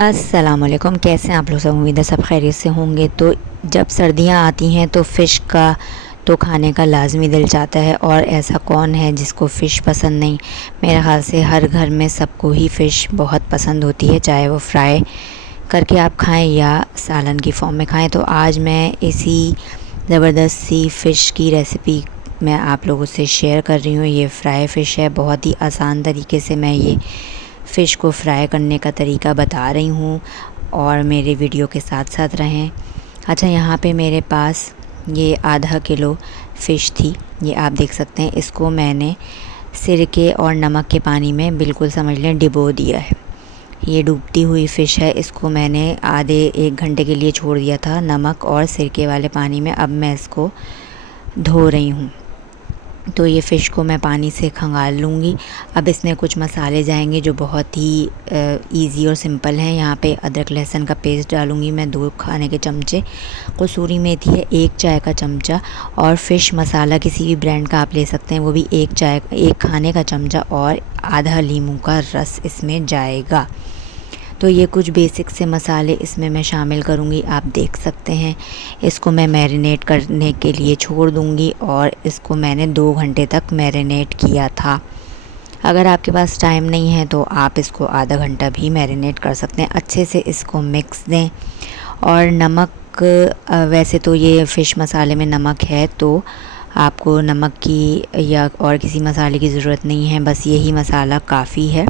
अस्सलामुअलैकुम। कैसे हैं आप लोग? सब उम्मीद है सब खैरियत से होंगे। तो जब सर्दियां आती हैं तो फ़िश का तो खाने का लाजमी दिल चाहता है, और ऐसा कौन है जिसको फ़िश पसंद नहीं। मेरे ख़्याल से हर घर में सबको ही फ़िश बहुत पसंद होती है, चाहे वो फ्राई करके आप खाएं या सालन की फॉर्म में खाएं। तो आज मैं इसी ज़बरदस्त सी फ़िश की रेसिपी मैं आप लोगों से शेयर कर रही हूँ। ये फ्राई फ़िश है। बहुत ही आसान तरीके से मैं ये फ़िश को फ्राई करने का तरीका बता रही हूँ, और मेरे वीडियो के साथ साथ रहें। अच्छा, यहाँ पे मेरे पास ये आधा किलो फ़िश थी। ये आप देख सकते हैं। इसको मैंने सिरके और नमक के पानी में बिल्कुल समझ लें डिबो दिया है। ये डूबती हुई फ़िश है। इसको मैंने आधे 1 घंटे के लिए छोड़ दिया था नमक और सिरके वाले पानी में। अब मैं इसको धो रही हूँ। तो ये फ़िश को मैं पानी से खंगाल लूँगी। अब इसमें कुछ मसाले जाएंगे जो बहुत ही इजी और सिंपल हैं। यहाँ पे अदरक लहसुन का पेस्ट डालूँगी मैं 2 खाने के चमचे। कसूरी मेथी है 1 चाय का चमचा। और फ़िश मसाला किसी भी ब्रांड का आप ले सकते हैं, वो भी 1 खाने का चमचा। और आधा नींबू का रस इसमें जाएगा। तो ये कुछ बेसिक से मसाले इसमें मैं शामिल करूँगी। आप देख सकते हैं। इसको मैं मैरिनेट करने के लिए छोड़ दूँगी, और इसको मैंने 2 घंटे तक मैरिनेट किया था। अगर आपके पास टाइम नहीं है तो आप इसको आधा घंटा भी मैरिनेट कर सकते हैं। अच्छे से इसको मिक्स दें। और नमक, वैसे तो ये फ़िश मसाले में नमक है, तो आपको नमक की या और किसी मसाले की ज़रूरत नहीं है, बस यही मसाला काफ़ी है।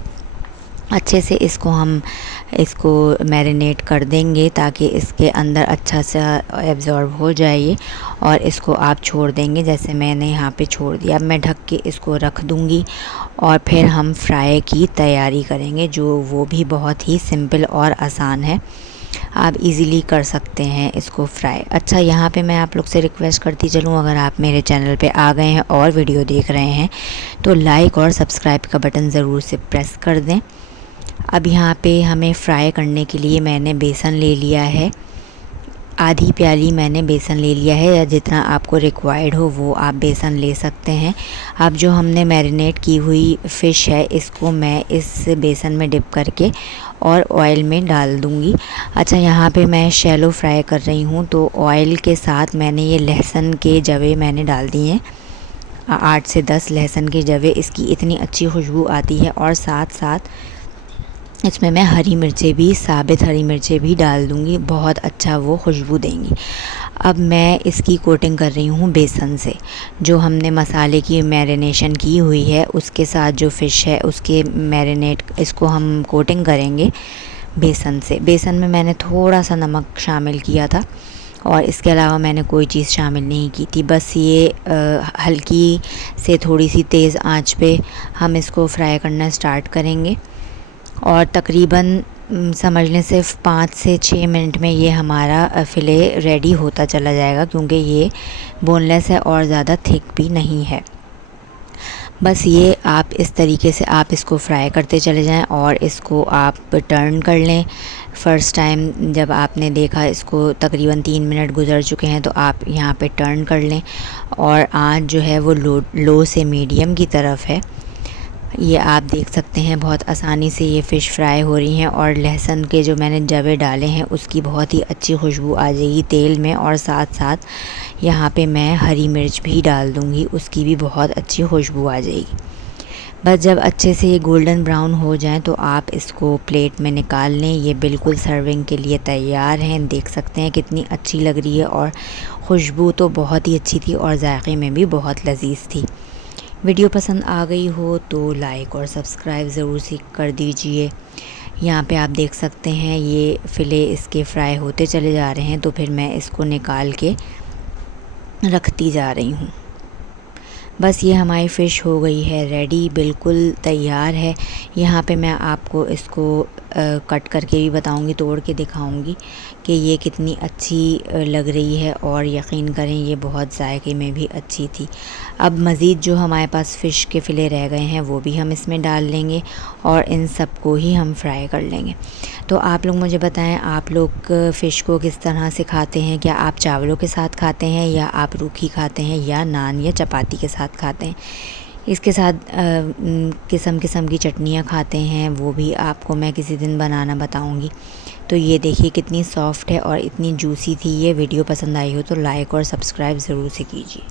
अच्छे से इसको मैरिनेट कर देंगे ताकि इसके अंदर अच्छा सा एब्ज़ॉर्ब हो जाए ये, और इसको आप छोड़ देंगे जैसे मैंने यहाँ पे छोड़ दिया। अब मैं ढक के इसको रख दूँगी, और फिर हम फ्राई की तैयारी करेंगे, जो वो भी बहुत ही सिंपल और आसान है। आप इजीली कर सकते हैं इसको फ्राई। अच्छा, यहाँ पे मैं आप लोग से रिक्वेस्ट करती चलूँ, अगर आप मेरे चैनल पे आ गए हैं और वीडियो देख रहे हैं तो लाइक और सब्सक्राइब का बटन ज़रूर से प्रेस कर दें। अब यहाँ पे हमें फ्राई करने के लिए मैंने बेसन ले लिया है। आधी प्याली मैंने बेसन ले लिया है, या जितना आपको रिक्वायर्ड हो वो आप बेसन ले सकते हैं। अब जो हमने मैरिनेट की हुई फ़िश है, इसको मैं इस बेसन में डिप करके और ऑयल में डाल दूँगी। अच्छा, यहाँ पे मैं शैलो फ्राई कर रही हूँ, तो ऑयल के साथ मैंने ये लहसुन के जवे मैंने डाल दिए हैं। 8 से 10 लहसुन के जवे। इसकी इतनी अच्छी खुशबू आती है, और साथ साथ इसमें मैं हरी मिर्चें भी, साबित हरी मिर्चें भी डाल दूँगी। बहुत अच्छा वो खुशबू देंगी। अब मैं इसकी कोटिंग कर रही हूँ बेसन से। जो हमने मसाले की मैरिनेशन की हुई है उसके साथ जो फ़िश है उसके मैरिनेट, इसको हम कोटिंग करेंगे बेसन से। बेसन में मैंने थोड़ा सा नमक शामिल किया था, और इसके अलावा मैंने कोई चीज़ शामिल नहीं की थी। बस ये हल्की से थोड़ी सी तेज़ आंच पे हम इसको फ्राई करना स्टार्ट करेंगे, और तकरीबन समझ लें सिर्फ 5 से 6 मिनट में ये हमारा फ़िले रेडी होता चला जाएगा, क्योंकि ये बोनलेस है और ज़्यादा थिक भी नहीं है। बस ये आप इस तरीके से आप इसको फ्राई करते चले जाएं, और इसको आप टर्न कर लें। फ़र्स्ट टाइम जब आपने देखा इसको तकरीबन 3 मिनट गुज़र चुके हैं, तो आप यहाँ पे टर्न कर लें, और आँच जो है वो लो से मीडियम की तरफ है। ये आप देख सकते हैं बहुत आसानी से ये फ़िश फ्राई हो रही हैं, और लहसुन के जो मैंने जवे डाले हैं उसकी बहुत ही अच्छी खुशबू आ जाएगी तेल में। और साथ साथ यहाँ पे मैं हरी मिर्च भी डाल दूँगी, उसकी भी बहुत अच्छी खुशबू आ जाएगी। बस जब अच्छे से ये गोल्डन ब्राउन हो जाएं तो आप इसको प्लेट में निकाल लें। ये बिल्कुल सर्विंग के लिए तैयार हैं। देख सकते हैं कितनी अच्छी लग रही है, और खुशबू तो बहुत ही अच्छी थी, और जायक़े में भी बहुत लजीज थी। वीडियो पसंद आ गई हो तो लाइक और सब्सक्राइब ज़रूर से कर दीजिए। यहाँ पे आप देख सकते हैं ये फ़िले इसके फ्राई होते चले जा रहे हैं, तो फिर मैं इसको निकाल के रखती जा रही हूँ। बस ये हमारी फ़िश हो गई है रेडी, बिल्कुल तैयार है। यहाँ पे मैं आपको इसको कट करके भी बताऊँगी, तोड़ के दिखाऊँगी कि ये कितनी अच्छी लग रही है, और यकीन करें ये बहुत जायके में भी अच्छी थी। अब मज़ीद जो हमारे पास फ़िश के फ़िले रह गए हैं वो भी हम इसमें डाल लेंगे, और इन सब को ही हम फ्राई कर लेंगे। तो आप लोग मुझे बताएं, आप लोग फ़िश को किस तरह से खाते हैं? क्या आप चावलों के साथ खाते हैं, या आप रूखी खाते हैं, या नान या चपाती के साथ खाते हैं? इसके साथ किस्म किस्म की चटनियाँ खाते हैं, वो भी आपको मैं किसी दिन बनाना बताऊंगी। तो ये देखिए कितनी सॉफ़्ट है और इतनी जूसी थी ये। वीडियो पसंद आई हो तो लाइक और सब्सक्राइब ज़रूर से कीजिए।